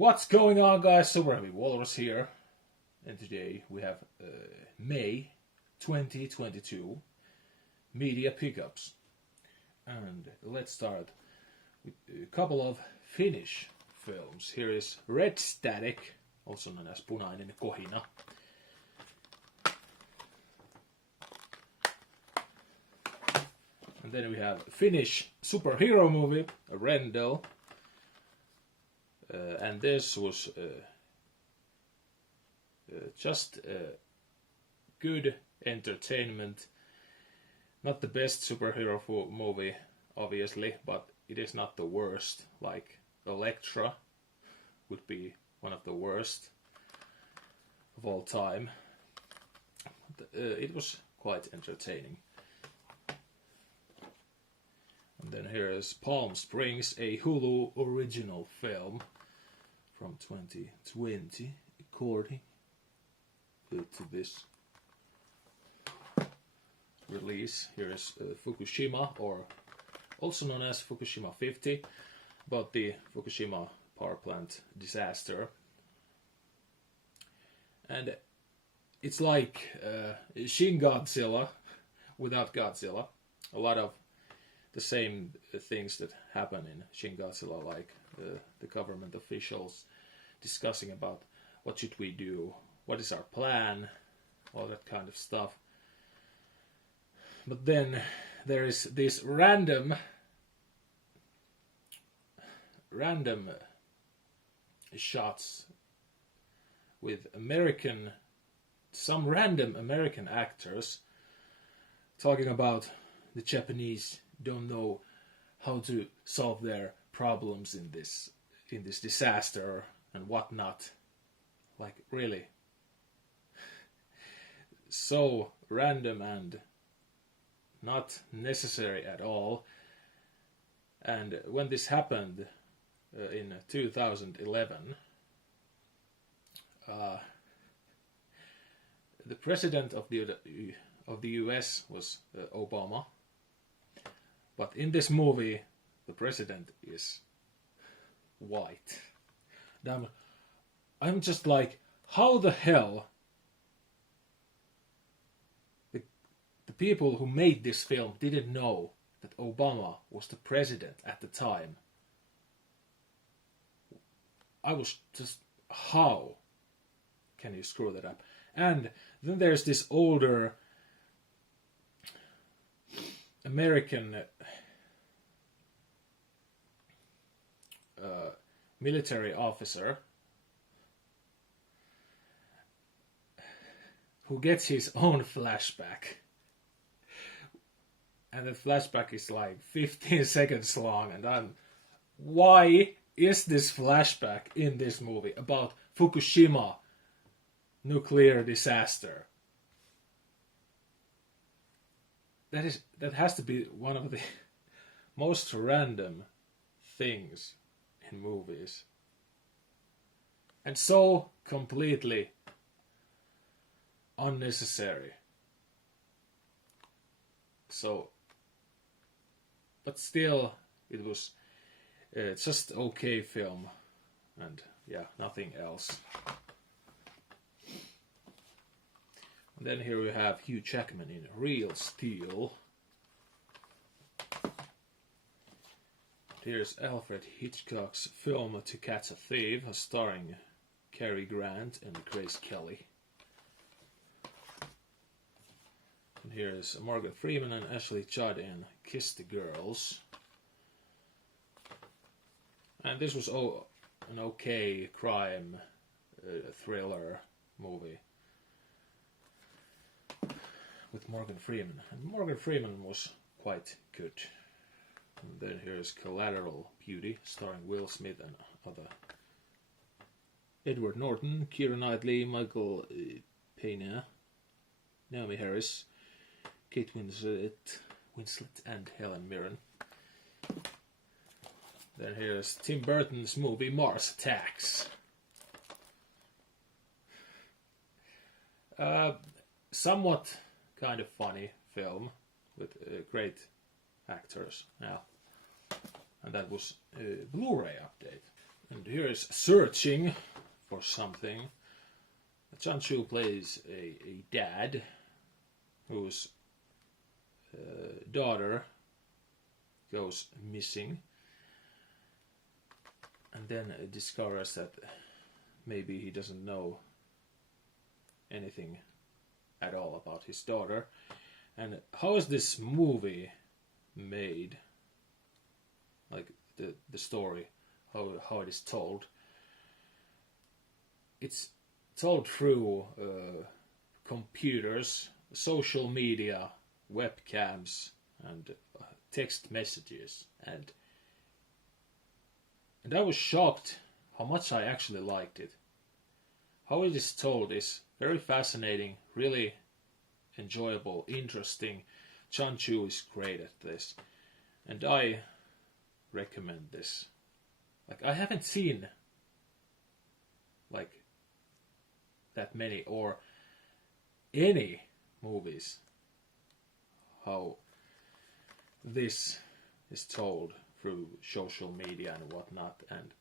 What's going on, guys? Super Heavy Walrus here, and today we have May 2022 media pickups. And let's start with a couple of Finnish films. Here is Red Static, also known as Punainen Kohina. And then we have Finnish superhero movie, Rendell. And this was just good entertainment. Not the best superhero movie, obviously, but it is not the worst. Like Elektra would be one of the worst of all time. It was quite entertaining. And then here is Palm Springs, a Hulu original film from 2020, according to this release. Here is Fukushima, or also known as Fukushima 50, about the Fukushima power plant disaster. And it's like Shin Godzilla without Godzilla. A lot of the same things that happen in Shin Godzilla, like the government officials discussing about what should we do, what is our plan, all that kind of stuff. But then there is this random shots with some random American actors talking about the Japanese don't know how to solve their problems in this disaster and whatnot. Like, really, so random and not necessary at all. And when this happened in 2011, the president of the US was Obama. But in this movie, the president is white. And I'm just like, how the hell the people who made this film didn't know that Obama was the president at the time? I was just, how can you screw that up? And then there's this older American military officer who gets his own flashback. And the flashback is like 15 seconds long, and why is this flashback in this movie about Fukushima nuclear disaster? That has to be one of the most random things in movies. And so completely unnecessary. So, but still, it was just okay film, and yeah, nothing else. And then here we have Hugh Jackman in Real Steel. Here's Alfred Hitchcock's film To Catch a Thief, starring Cary Grant and Grace Kelly. And here's Morgan Freeman and Ashley Judd in Kiss the Girls. And this was an okay crime thriller movie with Morgan Freeman. And Morgan Freeman was quite good. And then here's Collateral Beauty, starring Will Smith and other. Edward Norton, Keira Knightley, Michael Pena, Naomi Harris, Kate Winslet, and Helen Mirren. Then here's Tim Burton's movie Mars Attacks. Somewhat kind of funny film with great actors now. And that was a Blu-ray update. And And here is searching for something. Chan Chu plays a dad whose daughter goes missing, and then discovers that maybe he doesn't know anything at all about his daughter. And how is this movie made? Like the story, how it is told. It's told through computers, social media, webcams, and text messages. And I was shocked how much I actually liked it. How it is told is very fascinating, really enjoyable, interesting. Chan Chu is great at this, and I recommend this. Like, I haven't seen like that many or any movies how this is told through social media and whatnot. And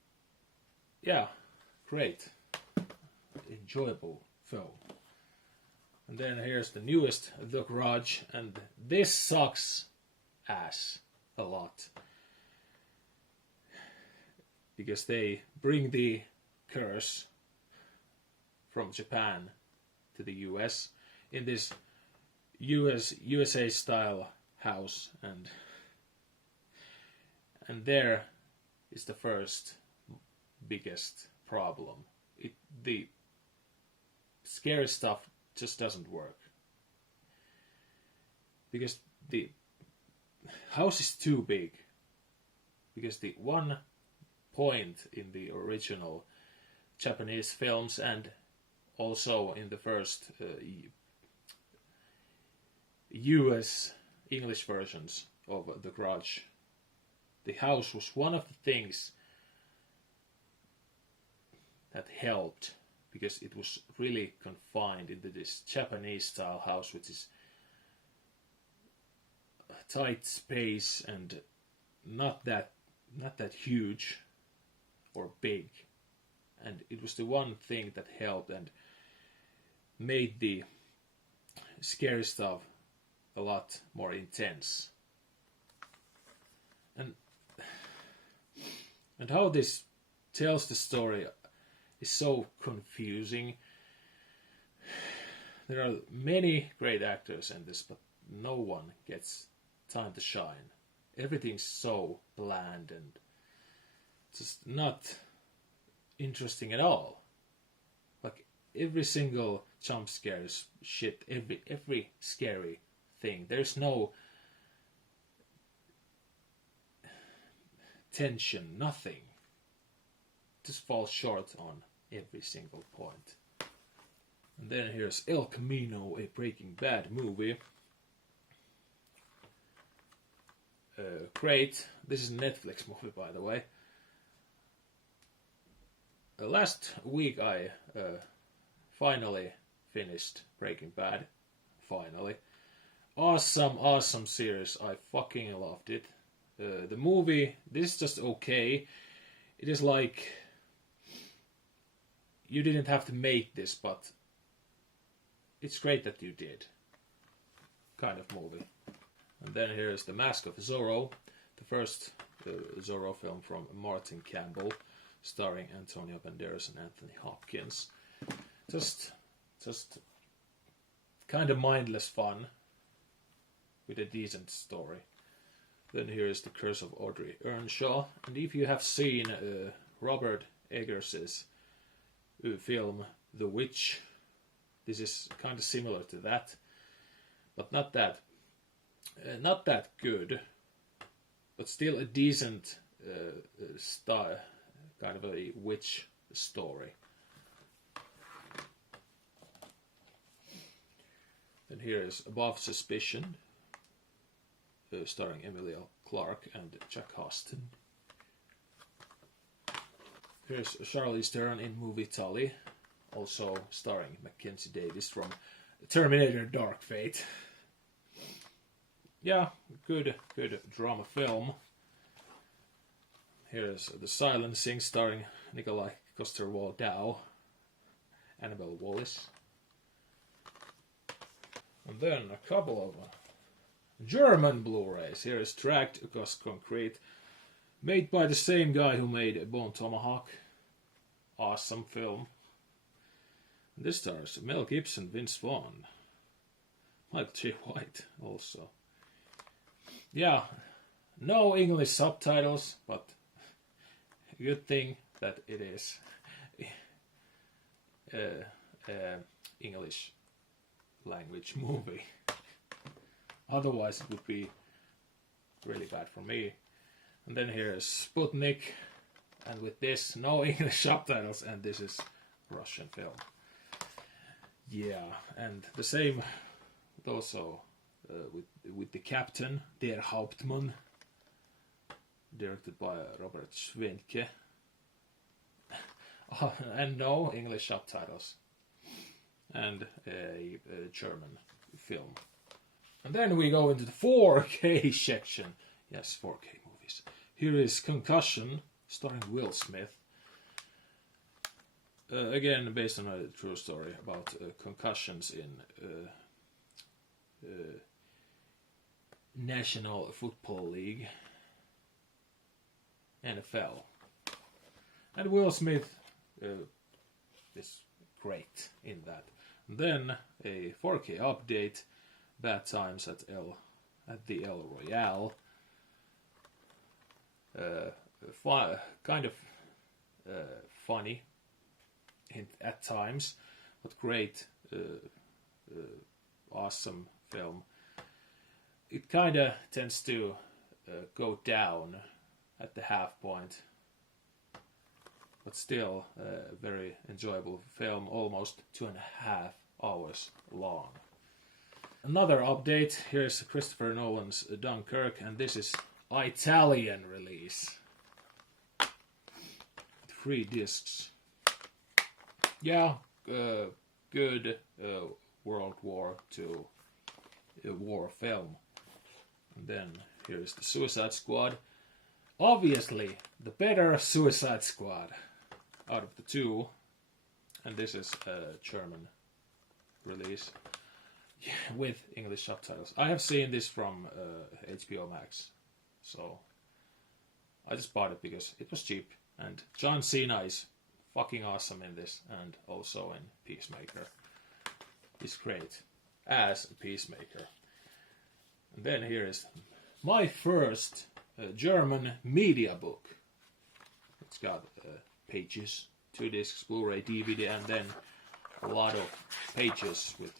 yeah, great, enjoyable film. And then here's the newest, The Grudge, and this sucks ass a lot because they bring the curse from Japan to the US in this USA style house, and there is the first biggest problem. The scary stuff just doesn't work because the house is too big, because the one point in the original Japanese films and also in the first US English versions of The Grudge, the house was one of the things that helped, because it was really confined into this Japanese style house, which is a tight space and not that huge or big, and it was the one thing that helped and made the scary stuff a lot more intense. And how this tells the story is so confusing. There are many great actors in this, but no one gets time to shine. Everything's so bland and just not interesting at all. Like, every single jump scare is shit. Every scary thing. There's no tension, nothing. Just falls short on every single point. And then here's El Camino, a Breaking Bad movie. Great. This is a Netflix movie, by the way. Last week I finally finished Breaking Bad. Finally. Awesome series. I fucking loved it. The movie, this is just okay. It is like, you didn't have to make this, but it's great that you did. Kind of movie. And then here's The Mask of Zorro, the first Zorro film from Martin Campbell, starring Antonio Banderas and Anthony Hopkins. Just kind of mindless fun with a decent story. Then here is The Curse of Audrey Earnshaw, and if you have seen Robert Eggers' film The Witch, this is kind of similar to that, but not that good, but still a decent kind of a witch story. And here is Above Suspicion, starring Emilia Clarke and Jack Huston. Here's Charlize Theron in movie Tully, also starring Mackenzie Davis from Terminator Dark Fate. Yeah, good drama film. Here's The Silencing, starring Nikolai Coster-Waldau, Annabelle Wallis. And then a couple of German Blu-rays. Here is Tracked Across Concrete, made by the same guy who made Bone Tomahawk. Awesome film. And this stars Mel Gibson, Vince Vaughn, Michael J. White also. Yeah, no English subtitles, but a good thing that it is English language movie. Otherwise it would be really bad for me. And then here's Sputnik, and with this, no English subtitles, and this is Russian film. Yeah, and the same also with The Captain, Der Hauptmann, directed by Robert Schwenke. And no English subtitles. And a German film. And then we go into the 4K section. Yes, 4K movies. Here is Concussion, starring Will Smith. Again, based on a true story about concussions in National Football League, NFL. And Will Smith is great in that. And then a 4K update, Bad Times at the El Royale. Kind of funny at times, but great, awesome film. It kind of tends to go down at the half point, but still a very enjoyable film, almost 2.5 hours long. Another update, here's Christopher Nolan's Dunkirk, and this is Italian release. 3 discs. Yeah, good World War II war film. And then here's the Suicide Squad. Obviously, the better Suicide Squad out of the two. And this is a German release. Yeah, with English subtitles. I have seen this from HBO Max. So I just bought it because it was cheap. And John Cena is fucking awesome in this, and also in Peacemaker. He's great as a Peacemaker. And then here is my first German media book. It's got pages, 2 discs, Blu-ray, DVD, and then a lot of pages with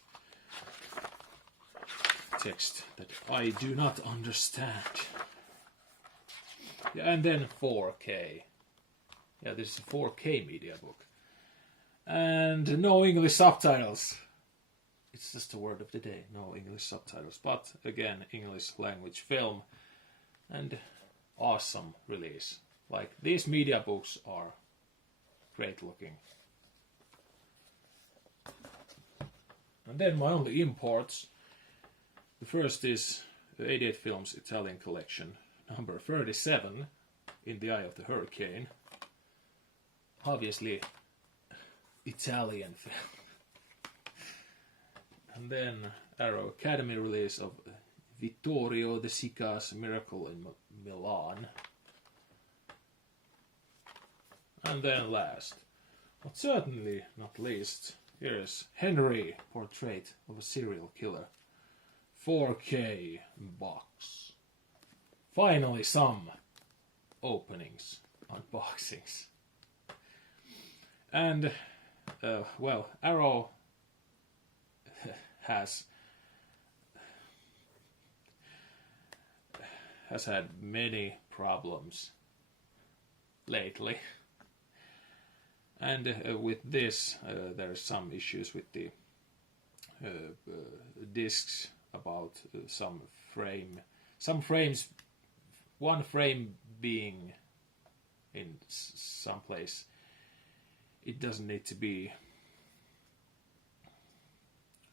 text that I do not understand. Yeah, and then 4K. Yeah, this is a 4K media book. And no English subtitles. It's just the word of the day, no English subtitles. But again, English language film. And awesome release. Like, these media books are great looking. And then my only imports. The first is the 88 Films Italian Collection, number 37, In the Eye of the Hurricane. Obviously, Italian film. And then Arrow Academy release of Vittorio De Sica's Miracle in Milan. And then last, but certainly not least, here's Henry, Portrait of a Serial Killer. 4K box. Finally some openings, unboxings. And, well, Arrow has had many problems lately. And with this, there's some issues with the discs about some frames, one frame being in some place it doesn't need to be.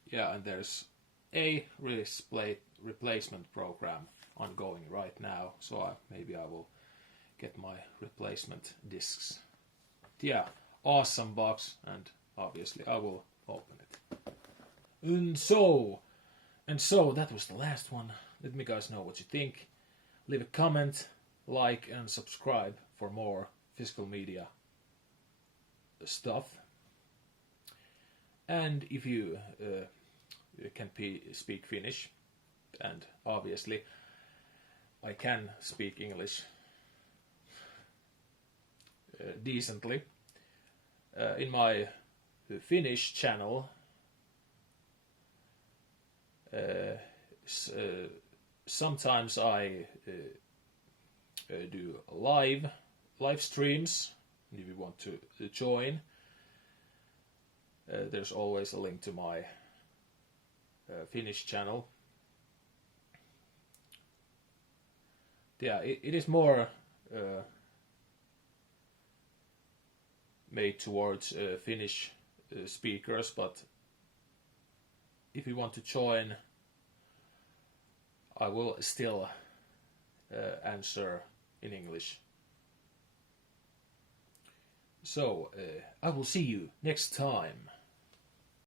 Yeah, and there's a replacement program ongoing right now, so maybe I will get my replacement discs. Yeah, awesome box, and obviously I will open it. And so that was the last one. Let me guys know what you think. Leave a comment, like, and subscribe for more physical media stuff. And if you can speak Finnish, and obviously I can speak English decently, in my Finnish channel sometimes I do live streams. If you want to join, there's always a link to my Finnish channel. Yeah, it is more made towards Finnish speakers, but if you want to join, I will still answer in English. So, I will see you next time.